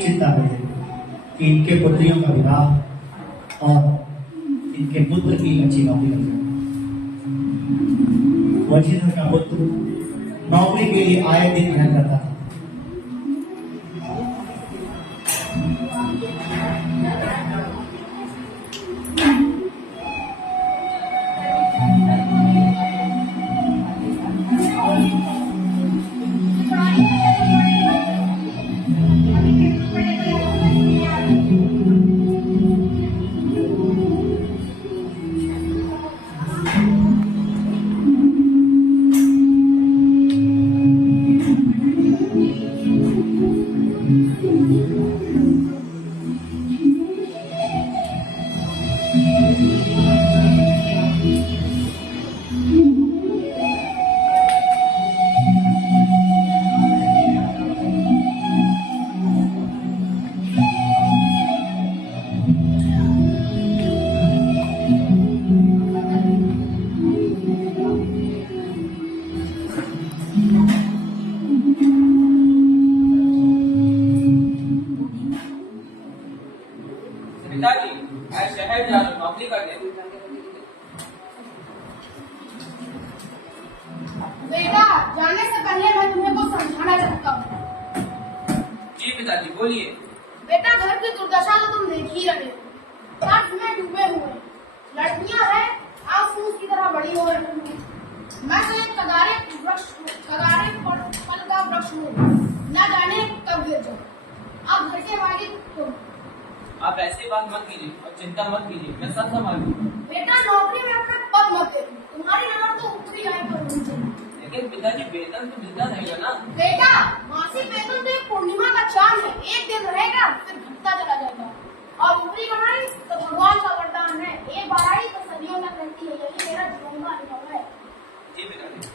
चिंता करें कि इनके पुत्रियों का विवाह और इनके पुत्र की अच्छी नौकरी लग जाए। वजीर का पुत्र नौकरी के लिए आए दिन मेहनत करता था। पिताजी, मैं शहर जा रहा हूँ नौकरी करने। बेटा, जाने से पहले मैं तुम्हें कुछ समझाना चाहता हूँ। जी पिताजी, बोलिए। बेटा, घर की दुर्दशा तो तुम देख ही रहे हो। कर्ज में डूबे हुए लड़कियां हैं, आग फूस की तरह बड़ी हो रही हैं। मैं तो एक कगारे फल का वृक्ष हूँ, न जाने कब गिर जाऊँ। अब घर के मालिक तुम। आप ऐसी बात मत कीजिए और चिंता मत कीजिए, मैं सब संभालूंगा। बेटा, नौकरी में अपना पद मत देखो, तुम्हारी नजर तो ऊपरी आय पर होनी चाहिए। लेकिन पिताजी, वेतन तो मिलता रहेगा ना। बेटा, मासिक वेतन तो एक पूर्णिमा का चांद है, एक दिन रहेगा फिर घटता चला जाएगा। और ऊपरी कमाई तो भगवान का वरदान है, एक बार आई तो सदियों तक रहती है। यही मेरा जीवन का अनुभव है। जी पिताजी।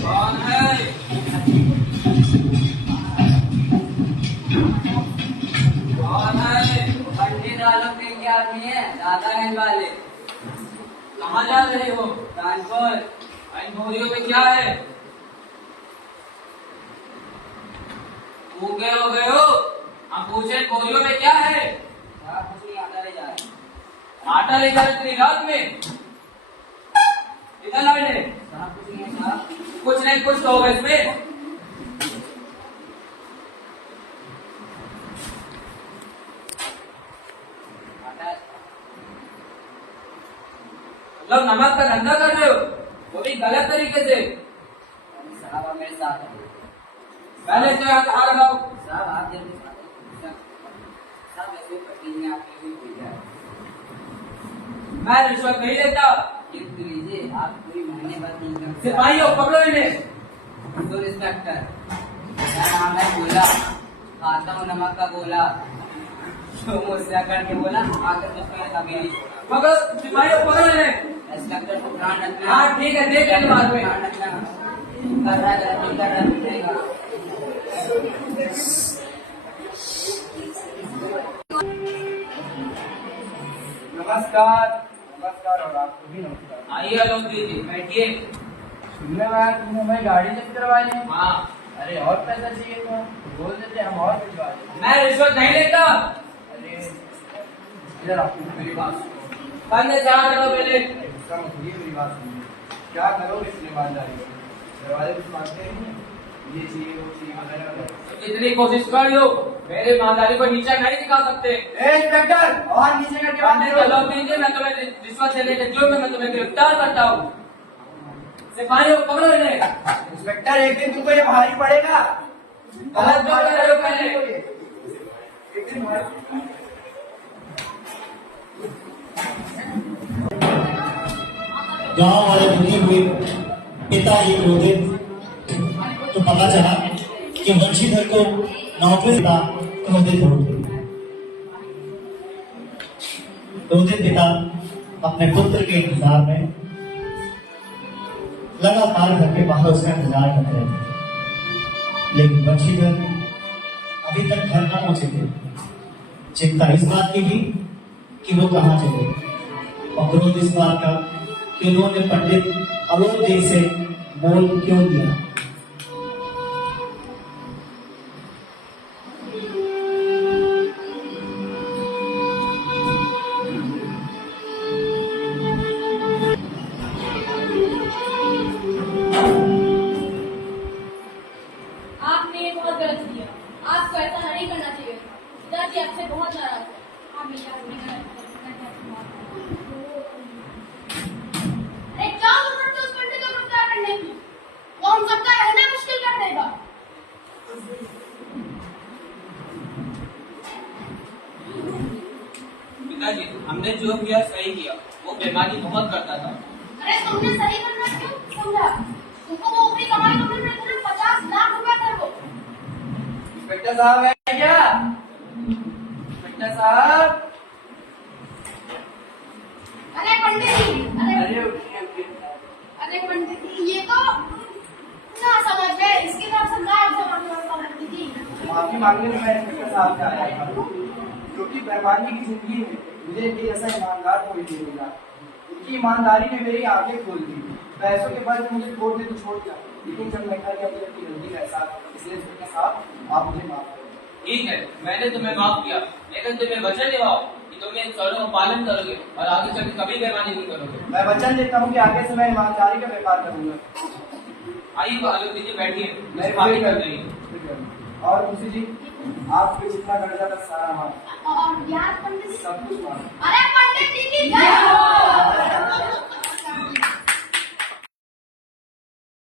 कौन है? कौन है? पंडित आलोक के आदमी है, दादा है वाले। कहाँ जा रहे हो? कानपुर। इन बोरियों में क्या है? भूखे हो गए हो? हम पूछे बोरियों में क्या है? कुछ नहीं, आता ले जा रहे। आटा ले जा रहे इतनी रात में? इधर ला ले। कुछ नहीं है साहब। कुछ नहीं, कुछ तो होगा इसमें। मतलब नमक का धंधा कर रहे हो, वो भी गलत तरीके से। साहब आप मेरे साथ हैं। पहले से यहाँ कहाँ लगाओ। साहब आप जल्दी साहब ऐसे पट्टी में आपके लिए भेजा है। मैं रिश्वत नहीं लेता। गिफ्ट लीजिए, आप पूरी महीने बाद नहीं कर सिपाही हो, पकड़ो इन्हें। तो इंस्पेक्टर, मेरा नाम है गोला, खाता हूँ नमक का गोला। जो मुझसे करके बोला आकर मुझको कभी पकड़ो सिपाही हो, पकड़ो इन्हें। इंस्पेक्टर को ध्यान रखना। हाँ ठीक है, देख लेंगे बाद में। ध्यान रखना, कर रहा है गलती कर रहा मिलेगा। नमस्कार। नमस्कार और आपको भी नमस्कार। आइए आलोक दीदी, बैठिए। सुनने में आया तुमने हमारी गाड़ी जब्त करवाई है। हाँ, अरे और पैसा चाहिए तो बोल देते, हम और भिजवा देते। मैं रिश्वत नहीं लेता। अरे इधर आपको मेरी बात सुनो। पहले चार करो पहले। इसका मतलब ये मेरी बात सुनिए, क्या करोगे इस ईमानदारी से? दरवाजे कुछ मांगते हैं? ये चाहिए वो चाहिए वगैरह वगैरह। जितनी कोशिश कर लो मेरे ईमानदारी को नीचा नहीं दिखा सकते। ए इंस्पेक्टर और नीचे करके बात बांधने करो। का लोग दीजिए, मैं तुम्हें रिश्वत लेने के जुर्म में मैं तुम्हें गिरफ्तार करता हूँ। सिपाही को पकड़ो इन्हें। इंस्पेक्टर एक दिन तुमको ये भारी पड़ेगा। गलत बात कर रहे हो पहले। एक दिन भारी। गांव वाले दुखी हुए, पिता ही क्रोधित। तो पता चला कि वंशीधर को नौकरी पिता क्रोधित हो गए। क्रोधित पिता अपने पुत्र के इंतजार में लगातार घर के बाहर उसका इंतजार करते रहे, लेकिन वंशीधर अभी तक घर न पहुंचे थे। चिंता इस बात की भी कि वो कहाँ चले, और क्रोध इस बात का कि उन्होंने पंडित अवोध देश से मोल क्यों दिया। आपने ये बहुत गलत किया। आपको ऐसा नहीं करना चाहिए था। पिताजी आपसे बहुत नाराज है। आप ये आपने गलत किया। अरे क्या जरूरत है उस पंडित को गिरफ्तार करने की? वो हम सबका रहना मुश्किल कर देगा। पिताजी हमने जो किया सही किया, वो बेईमानी बहुत करता था। अरे तुमने सही करना क्यों समझा? तुमको वो ऊपरी कमाई तुमने तुरंत 50 लाख रुपया कर दो। इंस्पेक्टर साहब है क्या? इंस्पेक्टर साहब। अरे पंडित जी, अरे उठिए उठिए। अरे पंडित जी, ये तो ना समझ गए। इसकी तरफ से लाभ जमा करता पंडित जी। माफी मांगने में मैं इंस्पेक्टर साहब से आया था, क्योंकि बेईमानी की जिंदगी में मुझे कोई ऐसा ईमानदार कोई नहीं मिला। उनकी ईमानदारी ने मेरी आंखें खोल दी। पैसों के बल मुझे छोड़ दे तो छोड़ दिया, लेकिन जब मैं कि अपनी अपनी गलती का एहसास किया, इसलिए इंस्पेक्टर साहब आप मुझे माफ करें। ठीक है, मैंने तुम्हें माफ किया, लेकिन तुम्हें वचन दिलाओ कि तुम इन शर्तों का पालन करोगे और आगे चल के कभी बेईमानी नहीं करोगे। मैं वचन देता हूँ कि आगे से मैं ईमानदारी का व्यापार करूंगा। आइए तो आलोक दीजिए, बैठिए। मैं माफी कर रही और मुंशी जी, आपके जितना कर्जा था सारा माफ, और ब्याज पंडित जी? सब कुछ माफ। अरे